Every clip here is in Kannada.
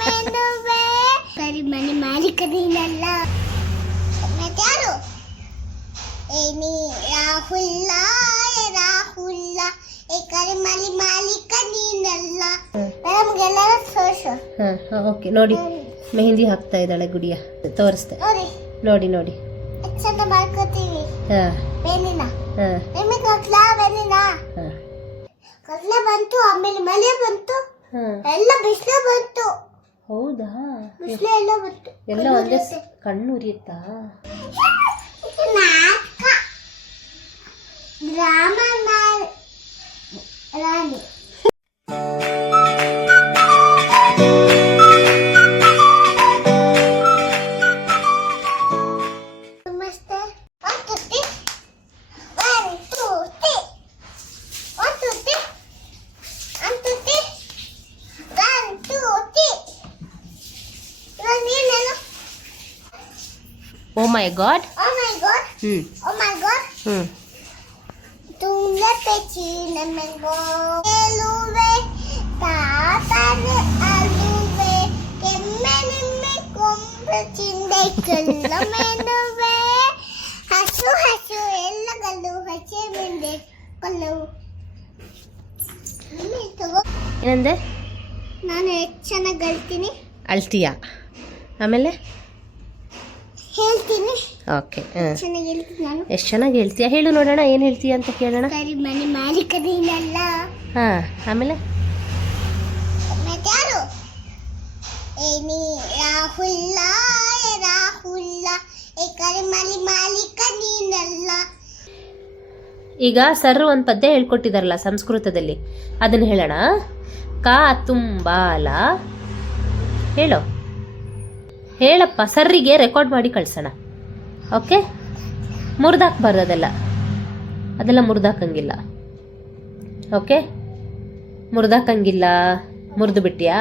ಮೆನುವೆ ಕರಿಮಣಿ ಮಾಲೀಕ ನೀನಲ್ಲ ಮತ್ಯಾರು ಏನಿ ರಾಹುಲ್ಲ ರಾಹುಲ್ಲ ಏ ಕರಿಮಣಿ ಮಾಲೀಕ ನೀನಲ್ಲ ನಮಗೆಲ್ಲರ ಸೋಸು. ಓಕೆ ನೋಡಿ ಮೆಹಂದಿ ಹಾಕ್ತಾ ಇದ್ದಾಳೆ ಗುಡಿಯ, ತೋರಿಸ್ತೆ ನೋಡಿ ನೋಡಿ. ಚಂದ ಮಾಡ್ಕೋತೀವಿ ಬೆನ್ನಿನ ನಿಮಗೆ ಕತ್ಲ ಬಂತು, ಆಮೇಲೆ ಮಳೆ ಬಂತು, ಎಲ್ಲ ಬಿಸಿಲು ಬಂತು. ಹೌದಾ? ಬಿಸಿಲು ಎಲ್ಲ ಬಂತು, ಎಲ್ಲ ಒಂದೇ ಕಣ್ಣು ಉರಿಯುತ್ತಾ? ರಾಮ ರಾಣಿ Oh my God. Oh my God. Oh my God. Tungle pechine mengo. Eluve taatare aluve. Kemme nimme kombe chinde kella menuve. Hasu hasu ella gallu hache mende kallu. ಏನಂದೆ? ನಾನು ಎಷ್ಟು ಚೆನ್ನಾಗಿ ಅಳ್ತೀನಿ. ಅಳ್ತೀಯಾ? ಆಮೇಲೆ ಹೇಳ್ತೀನಿ. ಓಕೆ. ಚೆನ್ನಾಗಿ ಹೇಳ್ತೀನಿ ನಾನು. ಎಷ್ಟು ಚೆನ್ನಾಗಿ ಹೇಳ್ತೀಯಾ? ಹೇಳು ನೋಡೋಣ, ಏನು ಹೇಳ್ತೀಯ ಅಂತ ಕೇಳೋಣ. ಕರಿಮಣಿ ಮಾಲೀಕ ನೀನಲ್ಲ. ಆಮೇಲೆ ಮತ್ಯಾರು ಏನಿ ರಾಹುಲ್ಲ ರಾಹುಲ್ಲ ಏ ಕರಿಮಣಿ ಮಾಲೀಕ ನೀನಲ್ಲ. ಈಗ ಸರ್ ಒಂದು ಪದ್ಯ ಹೇಳ್ಕೊಟ್ಟಿದಾರಲ್ಲ ಸಂಸ್ಕೃತದಲ್ಲಿ, ಅದನ್ನ ಹೇಳೋಣ. ಕಾ ತುಂಬಾಲ ಹೇಳೋ, ಹೇಳಪ್ಪ. ಸರ್ರಿಗೆ ರೆಕಾರ್ಡ್ ಮಾಡಿ ಕಳ್ಸೋಣ. ಓಕೆ? ಮುರಿದಾಕ್ಬಾರ್ದು, ಅದೆಲ್ಲ ಮುರಿದಾಕಂಗಿಲ್ಲ. ಓಕೆ? ಮುರಿದಾಕಂಗಿಲ್ಲ. ಮುರಿದು ಬಿಟ್ಟಿಯಾ?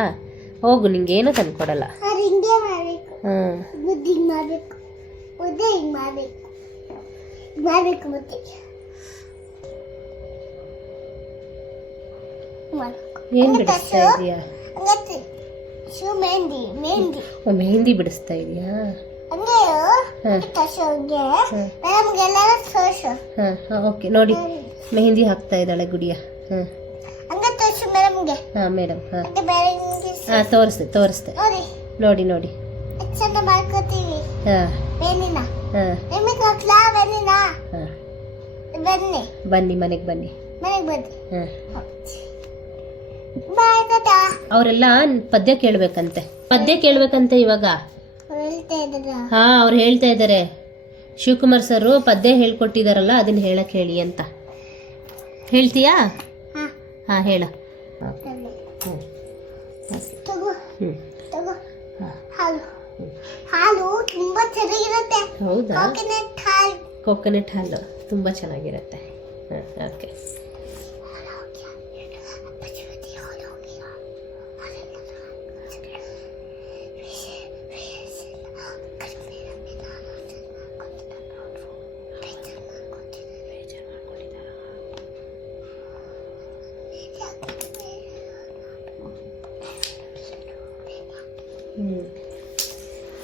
ಹೋಗು, ನಿಂಗೇನು ತಂದ್ಕೊಡಲ್ಲ. ಹಿಂಗೆ ಮಾಡಬೇಕು, ಬುದ್ಧಿ ಮಾಡಬೇಕು, ಬುದ್ಧಿ ಹಿಂಗೆ ಮಾಡಬೇಕು, ಮಾಡಬೇಕು ಬುದ್ಧಿ. ಏನ್ ಬಿಡಿಸ್ತಾ ಇದೀಯಾ? ಮೆಹಂದಿ ಬಿಡಿಸ್ತಾ ಇದೀಯಾ? ಓಕೆ ನೋಡಿ ಮೆಹಂದಿ ಹಾಕ್ತಾ ಇದ್ದಾಳೆ ಗುಡಿಯ. ಮೇಡಮ್ ತೋರಿಸ್ತೆ ನೋಡಿ ನೋಡಿ. ಚಂದ ಮಾಡ್ಕೋತೀವಿ ಬೆನ್ನಿನ ಬನ್ನಿ ಬನ್ನಿ ಮನೆಗೆ ಬನ್ನಿ. ಅವರೆಲ್ಲ ಪದ್ಯ ಕೇಳ್ಬೇಕಂತೆ ಇವಾಗ. ಅವ್ರು ಹೇಳ್ತಾ ಇದಾರೆ, ಶಿವಕುಮಾರ್ ಸರ್ ಪದ್ಯ ಹೇಳ್ಕೊಟ್ಟಿದಾರಲ್ಲ, ಅದನ್ನ ಹೇಳಕ್ ಹೇಳಿ ಅಂತ. ಹೇಳ್ತೀಯಾ? ಹೇಳ. ಹಾಲು ತುಂಬಾ ಚೆನ್ನಾಗಿರುತ್ತೆ. ಹೌದಾ? ಕೋಕೋನಟ್ ಹಾಲು ತುಂಬಾ ಚೆನ್ನಾಗಿರುತ್ತೆ. ಓಕೆ.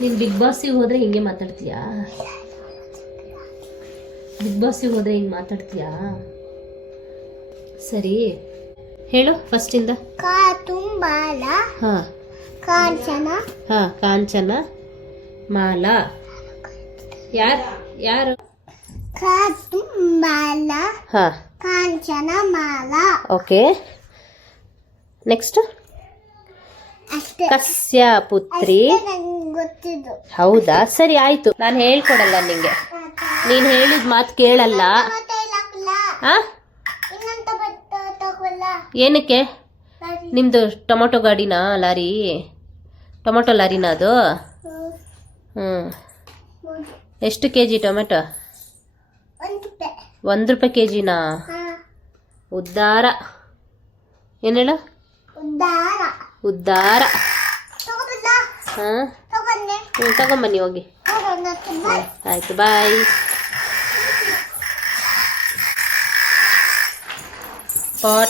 ನೀನು ಬಿಗ್ ಬಾಸಿಗೆ ಹೋದ್ರೆ ಹಿಂಗೆ ಮಾತಾಡ್ತೀಯಾ? ಬಿಗ್ ಬಾಸಿಗೆ ಹೋದ್ರೆ ಹಿಂಗೆ ಮಾತಾಡ್ತೀಯಾ? ಸರಿ ಹೇಳು ಫಸ್ಟ್ ಇಂದ. ತುಂಬಾಲ ಕಾಂಚನ ಕಾಂಚನ ಮಾಲ. ಯಾರು? ತುಂಬಾಲ ಕಾಂಚನ ಮಾಲ. Okay, next. ಕಸ್ಯ ಪುತ್ರಿ. ಹೌದಾ? ಸರಿ ಆಯ್ತು, ನಾನು ಹೇಳ್ಕೊಡಲ್ಲ ನಿಂಗೆ. ನೀನ್ ಹೇಳಿದ ಮಾತು ಕೇಳಲ್ಲ. ಏನಕ್ಕೆ? ನಿಮ್ದು ಟೊಮೊಟೊ ಗಾಡಿನಾ? ಲಾರಿ? ಟೊಮೊಟೊ ಲಾರಿನಾ ಅದು? ಎಷ್ಟು ಕೆಜಿ ಟೊಮೆಟೊ? ₹1 ಕೆಜಿನಾ? ಉದ್ದಾರ. ಏನ್ ಹೇಳ? ಉದ್ದಾರ. ತಗೊಂಬನ್ನಿ ಹೋಗಿ. ಆಯ್ತು, ಬಾಯ್.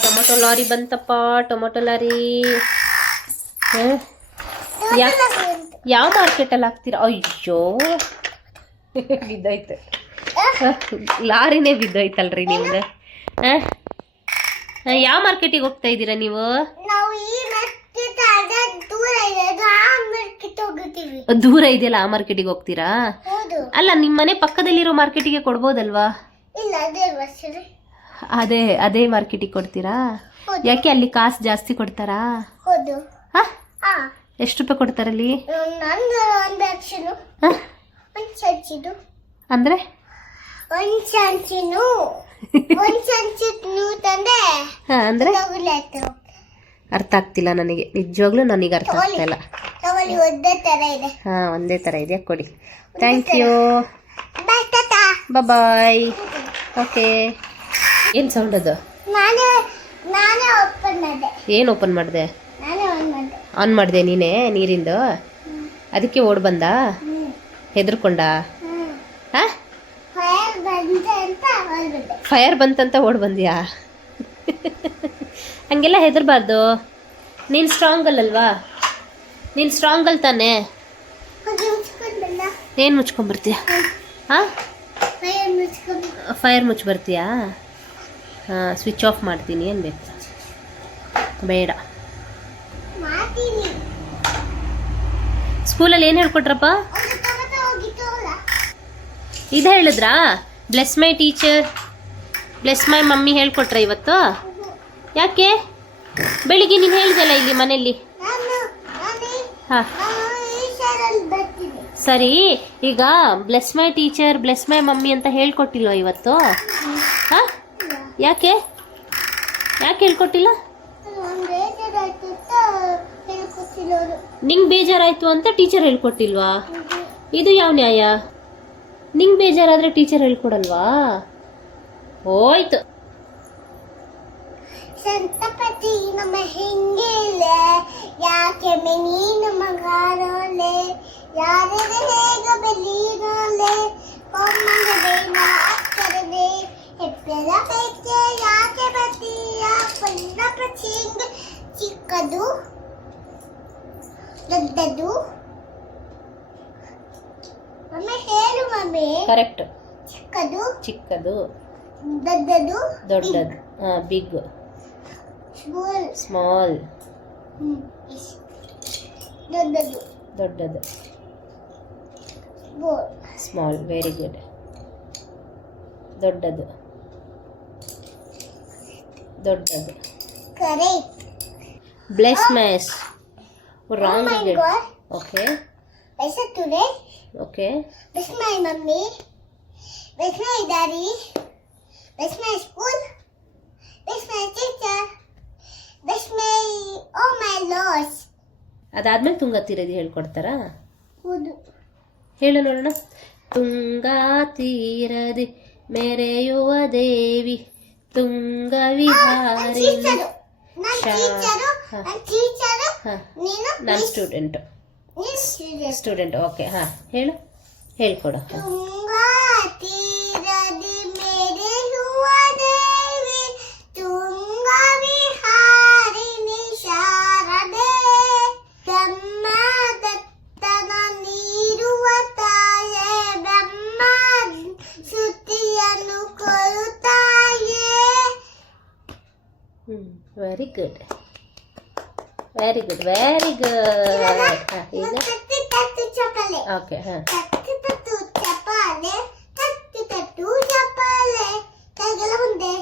ಟೊಮೊಟೊ ಲಾರಿ ಬಂತಪ್ಪ, ಟೊಮೊಟೊ ಲಾರಿ. ಯಾವ ಮಾರ್ಕೆಟಲ್ಲಿ ಹಾಕ್ತೀರಾ? ಅಯ್ಯೋ ಬಿದ್ದೋಯ್ತು, ಲಾರಿನೇ ಬಿದ್ದೋಯ್ತಲ್ರಿ ನಿಮ್ದು. ಯಾವ ಮಾರ್ಕೆಟಿಗೆ ಹೋಗ್ತಾ ಇದ್ದೀರಾ ನೀವು? ನಾವು ಈ ಮಾರ್ಕೆಟ್ ದೂರ ಇದೆ, ಆ ಮಾರ್ಕೆಟ್ ಹೋಗ್ತೀವಿ. ದೂರ ಇದೆಯಲ್ಲ, ಆ ಮಾರ್ಕೆಟಿಗೆ ಹೋಗ್ತೀರಾ? ಹೌದು. ಅಲ್ಲ, ನಿಮ್ಮ ಮನೆ ಪಕ್ಕದಲ್ಲಿರೋ ಮಾರ್ಕೆಟಿಗೆ ಕೊಡ್ಬೋದಲ್ವಾ? ಇಲ್ಲ, ಅದೇ ಬಸ್ಸಲ್ಲಿ. ಅದೇ ಮಾರ್ಕೆಟಿಗೆ ಕೊಡ್ತೀರಾ? ಯಾಕೆ ಅಲ್ಲಿ ಕಾಸು ಜಾಸ್ತಿ ಕೊಡ್ತಾರಾ? ಹೌದು. ಎಷ್ಟು ರೂಪಾಯಿ ಕೊಡ್ತಾರಲ್ಲಿ? ನಂದು ಒಂದು ಅಕ್ಷನು ಒಂದು ಚಂಚಿದು. ಅಂದ್ರೆ ಒಂದು ಚಂಚಿನು ತಂದೆ. ಅಂದ್ರೆ ಅರ್ಥ ಆಗ್ತಿಲ್ಲ ನನಗೆ, ನಿಜವಾಗ್ಲೂ ನನಗೆ ಅರ್ಥ ಆಗ್ತಾ ಇಲ್ಲ. ಒಂದೇ ತರ ಇದೆ. ಒಂದೇ ತರ ಇದೆಯಾ? ಕೊಡಿ. Thank you. ಬಾಯ್. ಓಕೆ. ಏನು ಸೌಂಡ್ ಅದು? ನಾನೇ ಓಪನ್ ಮಾಡಿದೆ. ಏನು ಓಪನ್ ಮಾಡಿದೆ? ನಾನೇ ಆನ್ ಮಾಡಿದೆ ನೀನೇ ನೀರಿಂದು? ಅದಕ್ಕೆ ಓಡ್ ಬಂದ? ಹೆದರ್ಕೊಂಡ? ಫೈರ್ ಬಂತಂತ ಓಡ್ ಬಂದ್ಯಾ? ಹಂಗೆಲ್ಲ ಹೆದರ್ಬಾರ್ದು. ನೀನು ಸ್ಟ್ರಾಂಗ್ ಅಲ್ಲಲ್ವಾ? ನೀನು ಸ್ಟ್ರಾಂಗ್ ಅಲ್ ತಾನೆ? ಏನು ಮುಚ್ಕೊಂಡ್ಬರ್ತೀಯ? ಫೈರ್ ಮುಚ್ಚಿ ಬರ್ತೀಯಾ? ಸ್ವಿಚ್ ಆಫ್ ಮಾಡ್ತೀನಿ ಅನ್ಬೇಕು. ಬೇಡ. ಸ್ಕೂಲಲ್ಲಿ ಏನು ಹೇಳ್ಕೊಟ್ರಪ್ಪ? ಇದು ಹೇಳಿದ್ರಾ? Bless my teacher, bless my mummy ಹೇಳ್ಕೊಟ್ರ ಇವತ್ತು? ಯಾಕೆ? ಬೆಳಿಗ್ಗೆ ನೀನು ಹೇಳಿದೆಲ್ಲ ಇಲ್ಲಿ ಮನೆಯಲ್ಲಿ. ಸರಿ, ಈಗ bless my teacher, bless my mummy ಅಂತ ಹೇಳ್ಕೊಟ್ಟಿಲ್ವ ಇವತ್ತು? ಯಾಕೆ ಹೇಳ್ಕೊಟ್ಟಿಲ್ಲ? ನಿಂಗೆ ಬೇಜಾರಾಯ್ತು ಅಂತ ಟೀಚರ್ ಹೇಳ್ಕೊಟ್ಟಿಲ್ವಾ? ಇದು ಯಾವ ನ್ಯಾಯ? ನಿಂಗೆ ಬೇಜಾರಾದ್ರೆ ಟೀಚರ್ ಹೇಳ್ಕೊಡಲ್ವಾ? ಹೋಯ್ತು. ಸಂತಪತಿ ನಮ್ಮ ಹೆಂಗಿಲ್ಲ, ಯಾಕೆ ನೀನು ಮಗಾರೋಲೆ, ಯಾರೇ ಹೇಗ ಬೆಳೀರೋಲೆ, ಕೊಮ್ಮಗದೇನ ಅಕ್ಕರದೆ ಹೆಪ್ಪೆಲ ಬೆಚ್ಚೆ, ಯಾಕೆ ಬತ್ತೀಯ ಪಲ್ಲ ಪ್ರಚಿಂಗ, ಚಿಕ್ಕದು ದೊಡ್ಡದು. ಮಮ್ಮಿ ಹೇಳು ಮಮ್ಮಿ. ಕರೆಕ್ಟ್. ಚಿಕ್ಕದು ದೊಡ್ಡದು ಬಿಗ್ ಸ್ಮಾಲ್ ದೊಡ್ಡದು ಸ್ಮಾಲ್. Very good. ದೊಡ್ಡದು correct. Bless mice wrong again. Okay. Listen today. Okay. Bless my mummy. Bless my daddy. Bless my school. Bless my teacher. Bless my all my lords. ಅದಾದ್ಮೇಲೆ ತುಂಗಾ ತೀರದಿ ಹೇಳ್ಕೊಡ್ತಾರಾ? ಹೌದು. ಹೇಳು ನೋಡೋಣ. ತುಂಗಾ ತೀರದಿ ಮೆರೆಯುವ ದೇವಿ ತುಂಗ ವಿಹಾರಿ. ನಾನು ಸ್ಟೂಡೆಂಟ್. ಓಕೆ. ಹೇಳು, ಹೇಳ್ಕೊಡು. ತುಂಗಾ ತೀರದಿ ಮೆರೆಯುವ ದೇವಿ ತುಂಗ ವಿಹಾರಿಣಿ ಶಾರದೆ, ಬ್ರಹ್ಮ ದತ್ತನ ನೀರುವ ತಾಯೇ, ಬ್ರಹ್ಮ ಶ್ರುತಿಯನ್ನು ಕೊಡುತ್ತಾಯೇ. Very good. ಈಗ ಓಕೆ. ಚಪ್ಪಾಳೆ ತಟ್ಟು ಚಪ್ಪಾಳೆ, ಕೈಗೆಲ್ಲ ಮುಂದೆ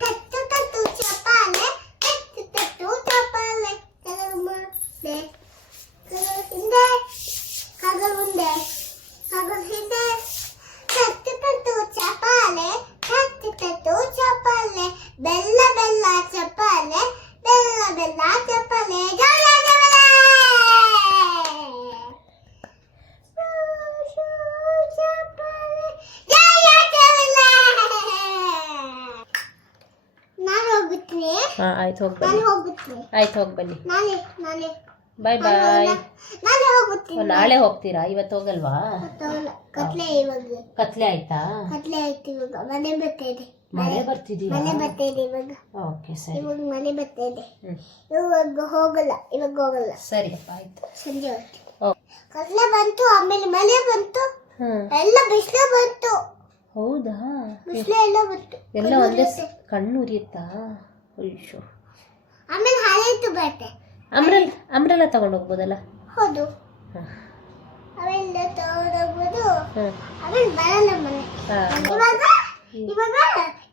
ತಟ್ಟು ಚಪ್ಪಾಳೆ, ತಟ್ಟು ಚಪ್ಪಾಳೆ, ಹಿಂದೆ ಕೈಗಳು ಮುಂದೆ ಹಿಂದೆ, ತಟ್ಟು ಚಪ್ಪಾಳೆ, ತಟ್ಟು ಚಪ್ಪಾಳೆ, ಬೆಲ್ಲ ಚಪ್ಪಾಳೆ, ಬೆಲ್ಲ ಚಪ್ಪಾಳೆ, ಆಯ್ತು, ಹೋಗಿ ಬನ್ನಿ. ಬಾಯ್. ನಾಳೆ ಹೋಗ್ತೀರಾ? ಇವತ್ತು ಹೋಗಲ್ವಾ? ಕತ್ಲೆ ಆಯ್ತಾ? ಇವಾಗ ಮನೆ ಬರ್ತಾ ಇದೆ. ಮಳೆ ಬರ್ತಿದೆಯಾ? ಮಳೆ ಬರ್ತಿದೆ ಇವಾಗ. ಓಕೆ ಸರಿ. ಇವಾಗ ಮಳೆ ಬರ್ತಿದೆ. ಹ್ಮ್. ಇವಾಗ ಹೋಗಲ್ಲ. ಸರಿಯಪ್ಪ ಆಯ್ತು. ಸಂಜೆ ಹೊತ್ತು ಓ. ಕತ್ಲೆ ಬಂತು, ಆಮೇಲೆ ಮಳೆ ಬಂತು, ಹ್ಮ್. ಎಲ್ಲ ಬಿಸಿಲು ಬಂತು. ಹೌದಾ? ಬಿಸಿಲು ಎಲ್ಲ ಬಂತು. ಎಲ್ಲ ಒಂದೇ ಕಣ್ಣು ಉರಿಯುತ್ತಾ? ಅಯ್ಯೋ. ಆಮೇಲೆ ಹಾಳಾಯ್ತು ಬಟ್ಟೆ. ಅಂಬ್ರೆಲ್ಲ ತಗೊಂಡು ಹೋಗ್ಬೋದಲ್ಲ? ಹೌದು. ಹ. ಅವೆಲ್ಲ ತಗೊಂಡೋಗ್ಬೋದು. ಹ್ಮ್. ಆಮೇಲೆ ಬರಲ್ಲ ಮನೆ. ಹಾ.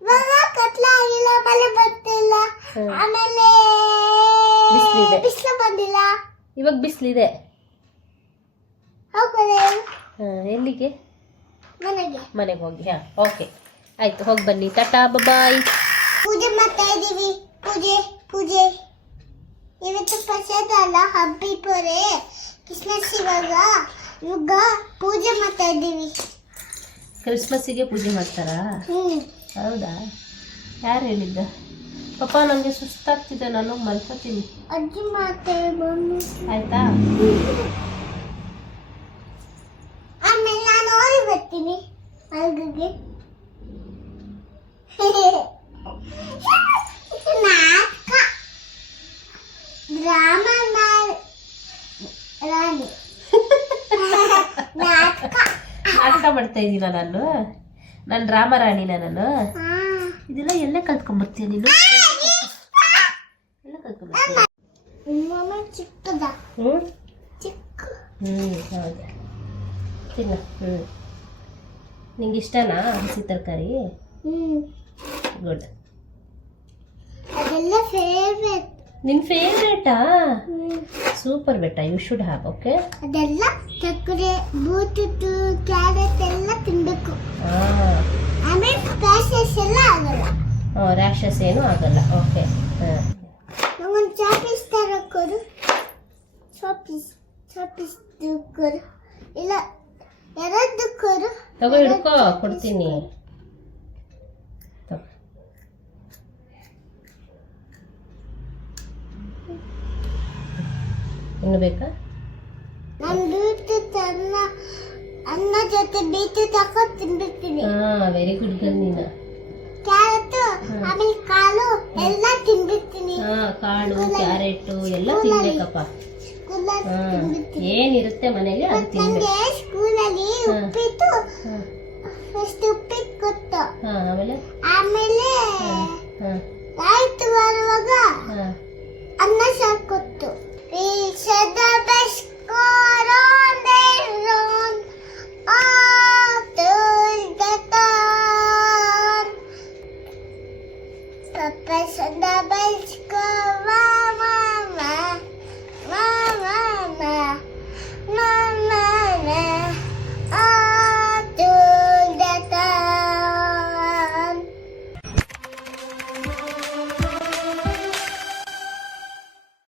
ಇವಾಗ ಕತ್ಲೆ ಆಗಿಲ್ಲ, ಮಳೆ ಬರ್ತಿಲ್ಲ, ಹ್ಮ್. ಆಮೇಲೆ ಬಿಸ್ಲಿದೆ. ಬಿಸಿಲು ಬಂದಿಲ್ಲ. ಇವಾಗ ಬಿಸಿಲಿದೆ. ಹೋಗ್ಬಲ್ಲ ಎಲ್ಲಿಗೆ? ಮನೆಗೆ ಹೋಗಿ. ಹಾ ಓಕೆ ಆಯ್ತು, ಹೋಗಿ ಬನ್ನಿ. ಟಾಟಾ ಬಾಯ್. ಪೂಜೆ ಮಾಡ್ತಾ ಇದೀವಿ. ಪೂಜೆ ಇವತ್ತು ಪ್ರಸಾದ ಅಲ್ಲ, ಹಬ್ಬಿ ಪೊರೆ ಕ್ರಿಸ್ಮಸ್. ಇವಾಗ ಪೂಜೆ ಮಾಡ್ತಾ ಇದ್ದೀವಿ. ಕ್ರಿಸ್ಮಸ್ಸಿಗೆ ಪೂಜೆ ಮಾಡ್ತಾರಾ? ಹೌದಾ? ಯಾರು ಹೇಳಿದ್ದ? ಪಾಪ ನನಗೆ ಸುಸ್ತಾಗ್ತಿದೆ, ನಾನು ಮಲ್ಕೋತೀನಿ. ಅಜ್ಜಿ ಮಾಡ್ತೇವೆ ಬನ್ನಿ. ಆಯ್ತಾ? ಆಮೇಲೆ ನಾನು ಓಡಿ ಬರ್ತೀನಿ ಅಲ್ಗಗೆ. ನಾಟಕ ಡ್ರಾಮ ರಾಣಿ ನಾಟಕ ನಾಟಕ ಮಾಡ್ತಾ ಇದ್ದೀನ ನಾನು ರಾಮರಾಣಿನ ನಾನು. ಇದೆಲ್ಲ ಎಲ್ಲ ಕಲ್ತ್ಕೊಂಡ್ಬರ್ತೀಯ ನೀನು? ಎಲ್ಲ ಕಲ್ತ್ಕೊಂಡ್ಬರ್ತೀಯ? ಚಿಕ್ಕದ ಚಿಕ್ಕ. ಹೌದಾ? ತಿನ್ನ. ನಿಂಗೆ ಇಷ್ಟನಾ ಹಸಿ ತರಕಾರಿ? ಗುಡ್. ಅದೆಲ್ಲ ಫೇವ್ರೆಟ್. ನಿನ್ ಫೇವ್ರೇಟಾ? ಸೂಪರ್ ಬೇಟ, ಯು ಶುಡ್ ಹ್ಯಾವ್. ಓಕೆ. ಅದೆಲ್ಲ ಸಕ್ಕರೆ, ಬೂಟುಟು, ಕ್ಯಾರೆಟ್ ಎಲ್ಲ ತಿನ್ಬೇಕು. ಆಮೇಲೆ ರ್ಯಾಷಸ್ ಎಲ್ಲ ಆಗಲ್ಲ. ರ್ಯಾಷಸ್ ಏನು ಆಗಲ್ಲ. ಓಕೆ. ನಂಗೊಂದು ಚಾಪೀಸ್ ತರಕೊಡು. ಚಾಪೀಸ್ ಕೊಡು. ಇಲ್ಲ ಎರಡು ಕೊಡು. ತಗೋ, ಹಿಡ್ಕೋ, ಕೊಡ್ತೀನಿ. ಇನ್ನು ಬೇಕಾ? ನಾನು ಬೀಟ್ರೂಟ್ ಅನ್ನ ಜೊತೆ ಬೀಟ್ರೂಟ್ ಹಾಕೊಂಡು ತಿನ್ಬಿಡ್ತೀನಿ. ವೆರಿ ಗುಡ್ ಗರ್ಲ್ ನೀನು. ಕ್ಯಾರೆಟ್ ಆಮೇಲೆ ಕಾಳು ಎಲ್ಲ ತಿನ್ಬಿಡ್ತೀನಿ. ಕಾಳು ಕ್ಯಾರೆಟ್ ಎಲ್ಲ ತಿನ್ಬೇಕಪ್ಪ. ಏನಿರುತ್ತೆ ಮನೇಲಿ ಅದು ತಿನ್ಬೇಕು. ನಂಗೆ ಸ್ಕೂಲಲ್ಲಿ ಉಪ್ಪಿಟ್ಟು ಫಸ್ಟ್ ಉಪ್ಪಿಟ್ಟು ಕೊಟ್ಟು, ಆಮೇಲೆ ಆಯ್ತು ಬರುವಾಗ ಅನ್ನ ಸಾರು ಕೊಟ್ಟು. Reach the best score on the run after the dawn. Papa said the best score, mama.